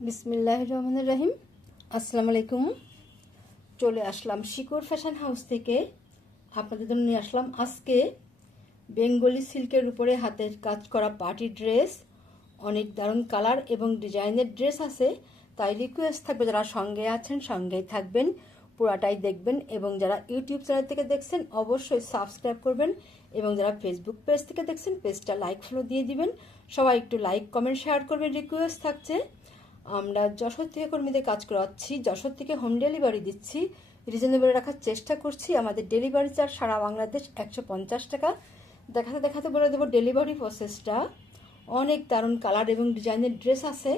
বিসমিল্লাহির রহমানির রহিম। আসসালামু আলাইকুম। চলে আসলাম শিকড় ফ্যাশন হাউস থেকে। আপনাদের জন্য নিয়ে আসলাম আজকে বেঙ্গলি সিল্কের উপরে হাতের কাজ করা পার্টি ড্রেস। অনেক দারুণ কালার এবং ডিজাইনের ড্রেস আছে, তাই রিকোয়েস্ট থাকবে যারা সঙ্গে আছেন সঙ্গেই থাকবেন, পুরাটাই দেখবেন। এবং যারা ইউটিউব চ্যানেল থেকে দেখছেন অবশ্যই সাবস্ক্রাইব করবেন, এবং যারা ফেসবুক পেজ থেকে দেখছেন পেজটা লাইক ফলো দিয়ে দিবেন। সবাই একটু লাইক কমেন্ট শেয়ার করবেন, রিকোয়েস্ট থাকছে। আমরা যশোর থেকে কর্মীদের কাজ করাচ্ছি, যশোর থেকে হোম ডেলিভারি দিচ্ছি, রিজনেবল রাখার চেষ্টা করছি। আমাদের ডেলিভারি চার্জ সারা বাংলাদেশ 150 টাকা। দেখাতে দেখাতে বলে দেবো ডেলিভারি প্রসেসটা। অনেক দারুণ কালার এবং ডিজাইনের ড্রেস আছে।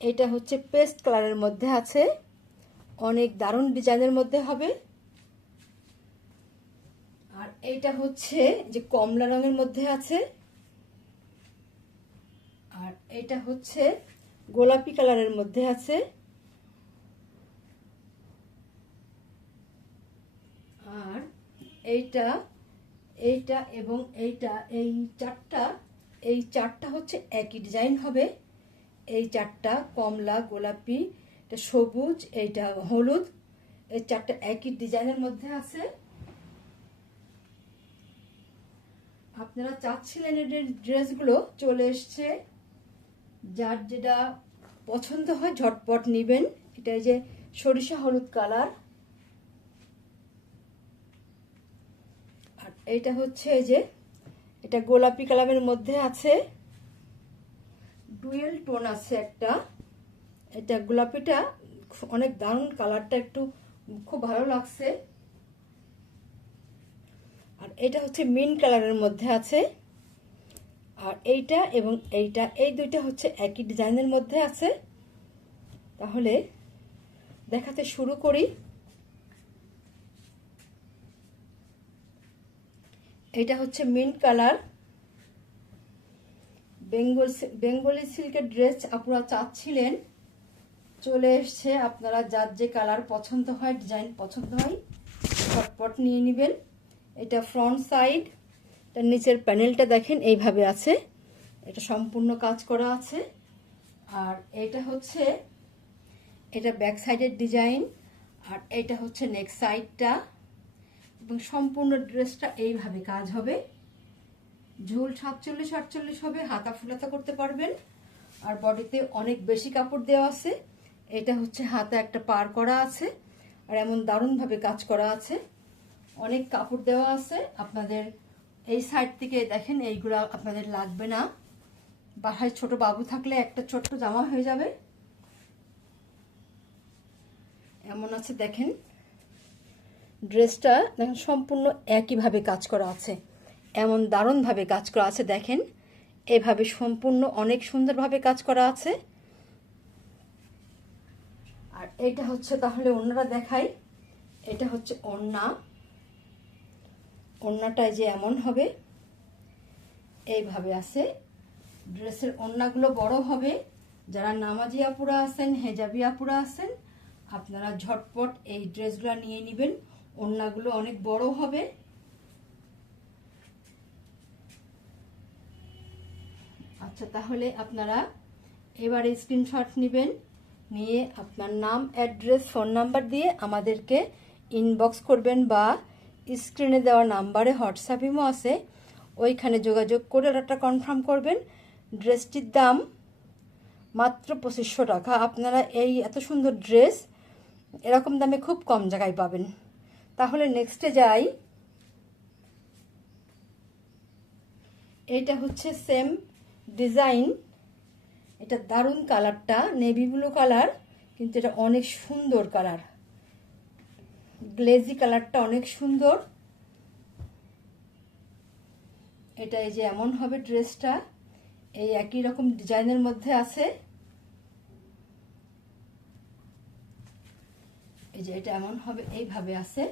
এইটা হচ্ছে পেস্ট কালারের মধ্যে আছে, অনেক দারুণ ডিজাইনের মধ্যে হবে। আর এইটা হচ্ছে যে কমলা রঙের মধ্যে আছে, আর এটা হচ্ছে গোলাপি কালারের মধ্যে আছে। আর এইটা এইটা এবং এইটা, এই চারটা হচ্ছে একই ডিজাইন হবে। এই চারটা কমলা, গোলাপি, এটা সবুজ, এইটা হলুদ, এই চারটা একই ডিজাইনের মধ্যে আছে। আপনারা চাচ্ছিলেন এই ড্রেসগুলো, চলে এসছে। যার যেটা পছন্দ হয় ঝটপট নেবেন। এটা যে সরিষা হলুদ কালার, আর এইটা হচ্ছে এই যে এটা গোলাপি কালারের মধ্যে আছে, ডুয়েল টোন আছে একটা। এটা গোলাপিটা অনেক দারুণ কালারটা, একটু খুব ভালো লাগছে। আর এটা হচ্ছে মিন্ট কালারের মধ্যে আছে। আর এইটা এবং এইটা, এই দুইটা হচ্ছে একই ডিজাইনের মধ্যে আছে। তাহলে দেখাতে শুরু করি। এটা হচ্ছে মিন্ট কালার, বেঙ্গলি সিল্কের ড্রেস আপনারা চাচ্ছিলেন, চলে এসছে। আপনারা যার যে কালার পছন্দ হয়, ডিজাইন পছন্দ হয়, ঝটপট নিয়ে নেবেন। এটা ফ্রন্ট সাইড, তার নিচের প্যানেলটা দেখেন এইভাবে আছে, এটা সম্পূর্ণ কাজ করা আছে। আর এটা ব্যাক সাইডের ডিজাইন, আর এটা হচ্ছে নেক সাইডটা। এবং সম্পূর্ণ ড্রেসটা এইভাবে কাজ হবে। ঝুল 47-48 হবে, হাতা ফুলাতা করতে পারবেন। আর বডিতে অনেক বেশি কাপড় দেওয়া আছে। এটা হচ্ছে হাতা একটা পার করা আছে, আর এমন দারুণভাবে কাজ করা আছে, অনেক কাপড় দেওয়া আছে। আপনাদের এই সাইড থেকে দেখেন, এইগুলো আপনাদের লাগবে না। বাসায় ছোট বাবু থাকলে একটা ছোট্ট জামা হয়ে যাবে, এমন আছে। দেখেন ড্রেসটা দেখেন সম্পূর্ণ একইভাবে কাজ করা আছে, এমন দারুণভাবে কাজ করা আছে। দেখেন এভাবে সম্পূর্ণ অনেক সুন্দরভাবে কাজ করা আছে। আর এটা হচ্ছে, তাহলে ওড়নাটা দেখাই। এটা হচ্ছে ওড়নাটায় যে এমন হবে, এইভাবে আছে। ড্রেসের ওড়নাগুলো বড় হবে। যারা নামাজি আপুরা আছেন, হেজাবি আপুরা আছেন, আপনারা ঝটপট এই ড্রেসগুলো নিয়ে নেবেন। ওড়নাগুলো অনেক বড় হবে। আচ্ছা, তাহলে আপনারা এবারে স্ক্রিনশট নেবেন, নিয়ে আপনার নাম, অ্যাড্রেস, ফোন নাম্বার দিয়ে আমাদেরকে ইনবক্স করবেন, বা স্ক্রিনে দেওয়া নাম্বারে হোয়াটসঅ্যাপ ইমো আছে, ওইখানে যোগাযোগ করে অর্ডারটা কনফার্ম করবেন। ড্রেসটির দাম মাত্র 2500 টাকা। আপনারা এই এত সুন্দর ড্রেস এরকম দামে খুব কম জায়গায় পাবেন। তাহলে নেক্সটে যাই। এইটা হচ্ছে সেম ডিজাইন, এটা দারুণ কালারটা, নেভি ব্লু কালার, কিন্তু এটা অনেক সুন্দর কালার, গ্লেজি কালারটা অনেক সুন্দর। এটা এই যে এমন হবে ড্রেসটা, এই একই রকম ডিজাইনের মধ্যে আছে। এই যে এটা এমন হবে, এইভাবে আছে।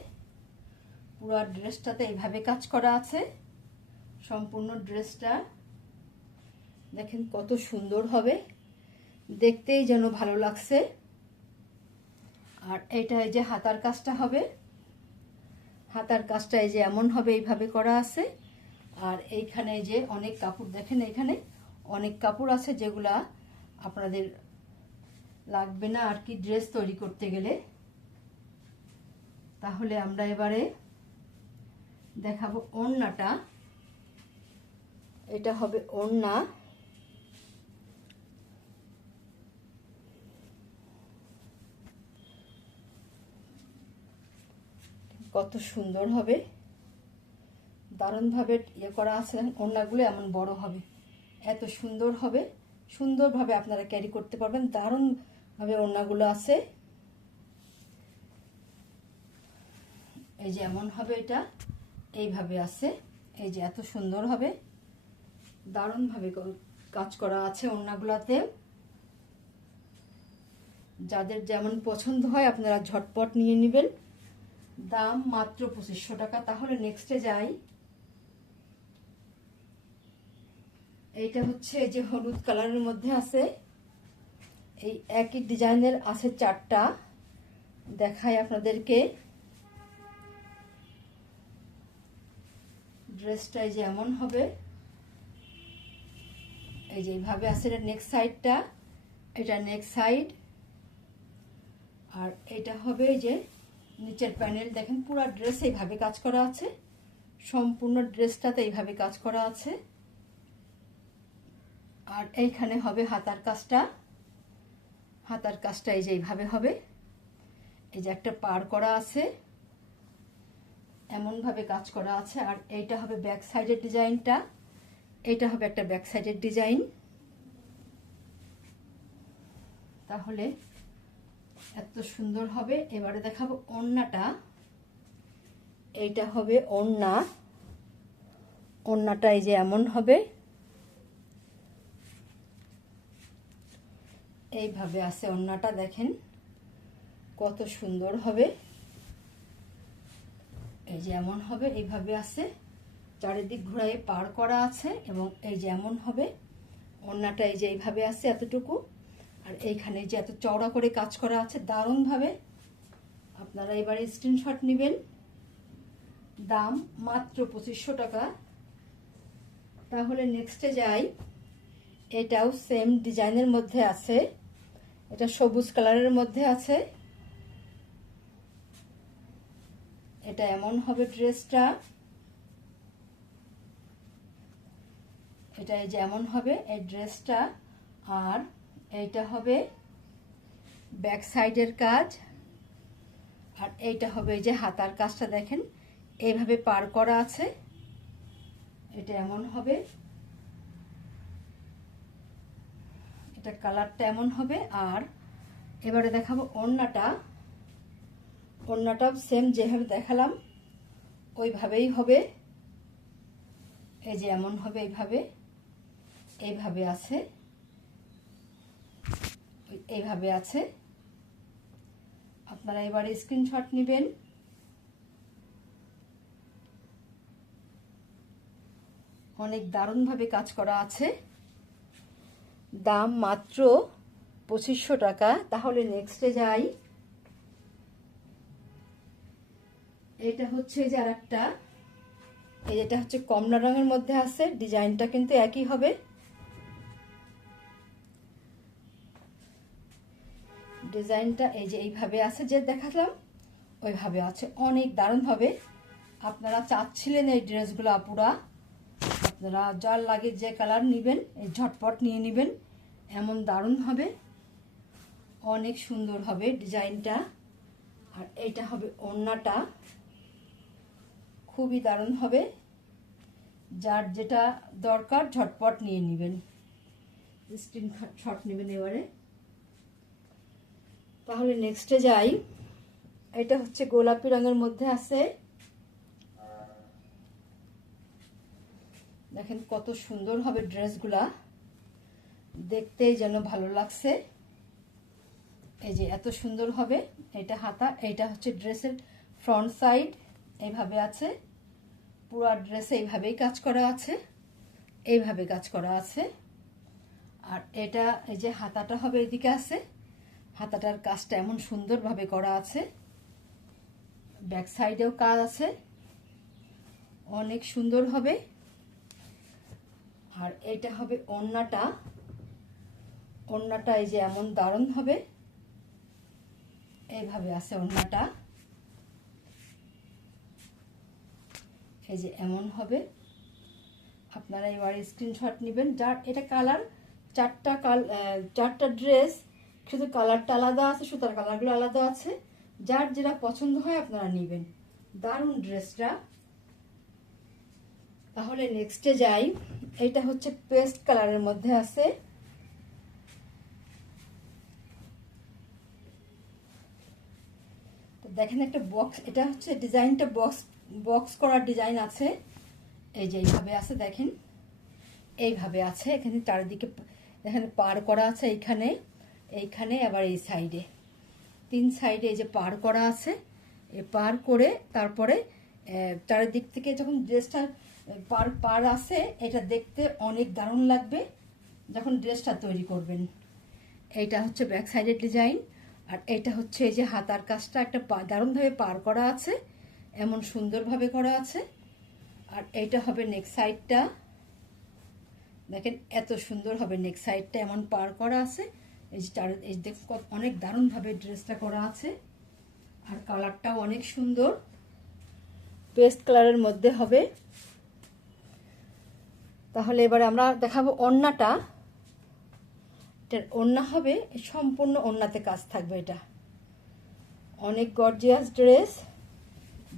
পুরো ড্রেসটাতে এইভাবে কাজ করা আছে। সম্পূর্ণ ড্রেসটা দেখেন কত সুন্দর হবে, দেখতেই যেন ভালো লাগছে। আর এটা এই যে হাতার কাজটা হবে, হাতার কাজটা এই যে এমন হবে, এইভাবে করা আছে। আর এইখানে যে অনেক কাপড় দেখেন, এখানে অনেক কাপড় আছে যেগুলা আপনাদের লাগবে না আর কি ড্রেস তৈরি করতে গেলে। তাহলে আমরা এবারে দেখাবো ওড়নাটা। এটা হবে ওড়না। কত সুন্দর হবে, দারুণভাবে ইয়ে করা আছে। ওড়নাগুলো এমন বড় হবে, এত সুন্দর হবে, সুন্দরভাবে আপনারা ক্যারি করতে পারবেন। দারুণভাবে ওড়নাগুলো আছে। এই যে এমন হবে, এটা এইভাবে আছে। এই যে এত সুন্দর হবে, দারুণভাবে কাজ করা আছে ওড়নাগুলোতে। যাদের যেমন পছন্দ হয় আপনারা ঝটপট নিয়ে নেবেন। দাম মাত্র 2500 টাকা। তাহলে নেক্সটে যাই। এইটা হচ্ছে এই যে হলুদ কালারের মধ্যে আছে, এই একই ডিজাইনের আছে 4টা। দেখাই আপনাদেরকে। ড্রেসটা এই যে এমন হবে, এই যে এইভাবে আছে। এটা নেক সাইডটা, এটা নেক সাইড। আর এটা হবে এই যে নিচের প্যানেল। দেখেন পুরো ড্রেস এইভাবে কাজ করা আছে, সম্পূর্ণ ড্রেসটাতে এইভাবে কাজ করা আছে। আর এইখানে হবে হাতার কাজটা। হাতার কাজটা এই যে এইভাবে হবে। এই যে একটা পার করা আছে, এমনভাবে কাজ করা আছে। আর এইটা হবে ব্যাক সাইডের ডিজাইনটা। এইটা হবে একটা ব্যাক সাইডের ডিজাইন। তাহলে এত সুন্দর হবে। এবারে দেখাবো ওড়নাটা। এইটা হবে ওড়না। ওড়নাটা এই যে এমন হবে, এইভাবে আছে ওড়নাটা। দেখেন কত সুন্দর হবে। এই যে এমন হবে, এইভাবে আছে, চারিদিক ঘোরায় পার করা আছে। এবং এই যে এমন হবে ওড়নাটা, এই যে এইভাবে আছে এতটুকু। আর এইখানে যে এত চওড়া করে কাজ করা আছে, দারুণভাবে। আপনারা এবারে স্ক্রিনশট নেবেন। দাম মাত্র 2500 টাকা। তাহলে নেক্সটে যাই। এটাও সেম ডিজাইনের মধ্যে আছে, এটা সবুজ কালারের মধ্যে আছে। এটা এমন হবে ড্রেসটা। এটা এই যে এমন হবে এই ড্রেসটা। আর এইটা হবে ব্যাক সাইডের কাজ। আর এইটা হবে এই যে হাতার কাজটা। দেখেন এইভাবে পার করা আছে। এটা এমন হবে, এটা কালারটা এমন হবে। আর এবারে দেখাবো ওড়নাটা। ওড়নাটাও সেম যেভাবে দেখালাম ওইভাবেই হবে। এই যে এমন হবে, এইভাবে এইভাবে আছে, এইভাবে আছে। আপনারা এবারে স্ক্রিনশট নেবেন। অনেক দারুণভাবে কাজ করা আছে। দাম মাত্র 2500 টাকা। তাহলে নেক্সটে যাই। এটা হচ্ছে যে আর একটা, এটা হচ্ছে কমলা রঙের মধ্যে আছে। ডিজাইনটা কিন্তু একই হবে। ডিজাইনটা এই যে এইভাবে আছে, যে দেখালাম ওইভাবে আছে। অনেক দারুণভাবে। আপনারা চাচ্ছিলেন এই ড্রেসগুলো আপুরা, আপনারা যার লাগে যে কালার নেবেন এই ঝটপট নিয়ে নেবেন। এমন দারুণ হবে, অনেক সুন্দর হবে ডিজাইনটা। আর এইটা হবে ওড়নাটা, খুবই দারুণ হবে। যার যেটা দরকার ঝটপট নিয়ে নেবেন, স্ক্রিনশট নেবেন এবারে। তাহলে নেক্সটে যাই। এটা হচ্ছে গোলাপি রঙের মধ্যে আছে। দেখেন কত সুন্দর হবে ড্রেসগুলা, দেখতেই যেন ভালো লাগছে। এই যে এত সুন্দর হবে। এটা হাতা, এইটা হচ্ছে ড্রেসের ফ্রন্ট সাইড। এইভাবে আছে, পুরো ড্রেসে এইভাবেই কাজ করা আছে, এইভাবে কাজ করা আছে। আর এটা এই যে হাতাটা হবে এদিকে আছে, হাতাটার কাজটা এমন সুন্দরভাবে করা আছে। ব্যাক সাইডেও কাজ আছে, অনেক সুন্দর হবে। আর এটা হবে ওড়নাটা। ওড়নাটা এই যে এমন দারুণ হবে, এইভাবে আছে ওড়নাটা, এই যে এমন হবে। আপনারা এবার স্ক্রিনশট নেবেন। যার এটা কালার চারটা ড্রেস, শুধু কালারটা আলাদা আছে, সুতার কালারগুলো আলাদা আছে। যার যেটা পছন্দ হয় আপনারা নেবেন। দারুণ ড্রেসটা। তাহলে নেক্সটে যাই। এটা হচ্ছে পেস্ট কালারের মধ্যে আছে। তো দেখেন একটা বক্স, এটা হচ্ছে ডিজাইনটা বক্স করার ডিজাইন আছে। এই যে এইভাবে আছে, দেখেন এইভাবে আছে। এখানে চারিদিকে এখানে পার করা আছে, এইখানে আবার এই সাইডে, 3 সাইডে এই যে পার করা আছে। এই পার করে তারপরে চারিদিক থেকে যখন ড্রেসটা পার আছে, এটা দেখতে অনেক দারুণ লাগবে যখন ড্রেসটা তৈরি করবেন। এইটা হচ্ছে ব্যাক সাইডের ডিজাইন। আর এটা হচ্ছে এই যে হাতার কাজটা একটা দারুণভাবে পার করা আছে, এমন সুন্দরভাবে করা আছে। আর এইটা হবে নেক সাইডটা, দেখেন এত সুন্দর হবে নেক সাইডটা, এমন পার করা আছে। এই যে অনেক দারুণভাবে ড্রেসটা করা আছে। আর কালারটাও অনেক সুন্দর, পেস্ট কালারের মধ্যে হবে। তাহলে এবারে আমরা দেখাবো ওড়নাটা। এটার ওড়না হবে সম্পূর্ণ ওড়নাতে কাজ থাকবে। এটা অনেক গর্জিয়াস ড্রেস।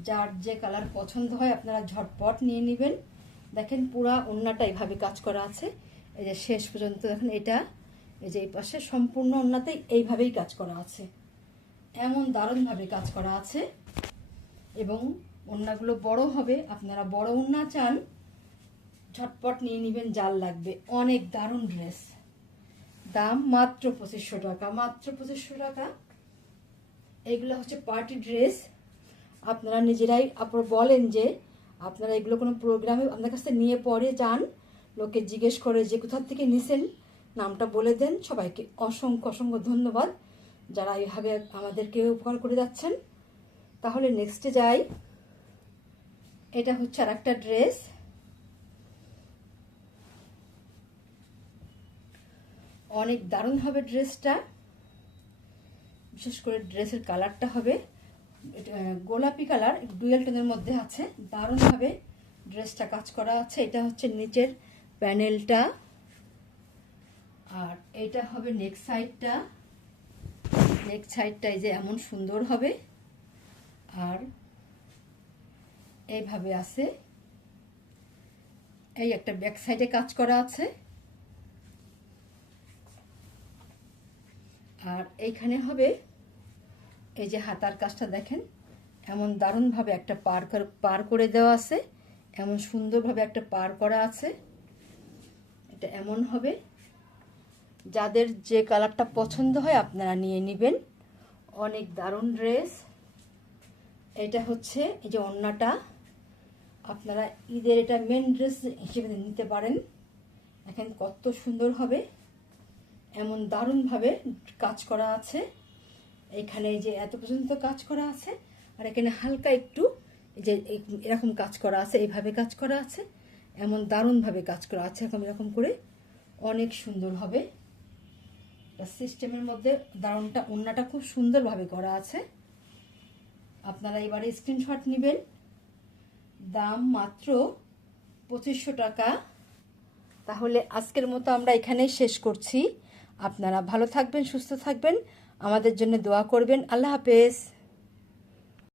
যার যে কালার পছন্দ হয় আপনারা ঝটপট নিয়ে নেবেন। দেখেন পুরা ওড়নাটা এইভাবে কাজ করা আছে, এই যে শেষ পর্যন্ত দেখেন। এটা এই যে এই পাশে সম্পূর্ণ ওড়নাতে এইভাবেই কাজ করা আছে, এমন দারুণভাবে কাজ করা আছে। এবং ওড়নাগুলো বড় হবে, আপনারা বড় ওড়না চান ঝটপট নিয়ে নেবেন, জাল লাগবে। অনেক দারুণ ড্রেস। দাম মাত্র 2500 টাকা, মাত্র 2500 টাকা। এইগুলো হচ্ছে পার্টি ড্রেস। আপনারা নিজেরাই বলেন যে আপনারা এগুলো কোনো প্রোগ্রামে আপনার কাছ থেকে নিয়ে পরে যান, লোকে জিজ্ঞেস করে যে কোথা থেকে নিছেন, নামটা বলে দেন। সবাইকে অসংখ্য অসংখ্য ধন্যবাদ যারা এইভাবে আমাদেরকে উপকার করে যাচ্ছেন। তাহলে নেক্সটে যাই। এটা হচ্ছে আর একটা ড্রেস। অনেক দারুণ হবে ড্রেসটা। বিশেষ করে ড্রেসের কালারটা হবে গোলাপি কালার, ডুয়েল টোনের মধ্যে আছে। দারুণভাবে ড্রেসটা কাজ করা আছে। এটা হচ্ছে নিচের প্যানেলটা। আর এটা হবে নেক সাইডটা। নেক সাইডটা এই যে এমন সুন্দর হবে। আর এইভাবে আছে। এই একটা ব্যাক সাইডে কাজ করা আছে। আর এইখানে হবে এই যে হাতার কাজটা দেখেন, এমন দারুণভাবে একটা পার করে দেওয়া আছে, এমন সুন্দরভাবে একটা পার করা আছে। এটা এমন হবে। যাদের যে কালারটা পছন্দ হয় আপনারা নিয়ে নেবেন। অনেক দারুণ ড্রেস। এটা হচ্ছে এই যে ওড়নাটা, আপনারা ঈদের এটা মেন ড্রেস হিসেবে নিতে পারেন। দেখেন কত সুন্দর হবে, এমন দারুণভাবে কাজ করা আছে। এখানে এই যে এত পর্যন্ত কাজ করা আছে। আর এখানে হালকা একটু এই যে এরকম কাজ করা আছে, এইভাবে কাজ করা আছে, এমন দারুণভাবে কাজ করা আছে। এরকম করে অনেক সুন্দর হবে। সিস্টেমের মধ্যে দারুণটা, ওড়নাটা খুব সুন্দরভাবে করা আছে। আপনারা এবারে স্ক্রিনশট নেবেন। দাম মাত্র 2500 টাকা। তাহলে আজকের মতো আমরা এখানেই শেষ করছি। আপনারা ভালো থাকবেন, সুস্থ থাকবেন, আমাদের জন্য দোয়া করবেন। আল্লাহ হাফেজ।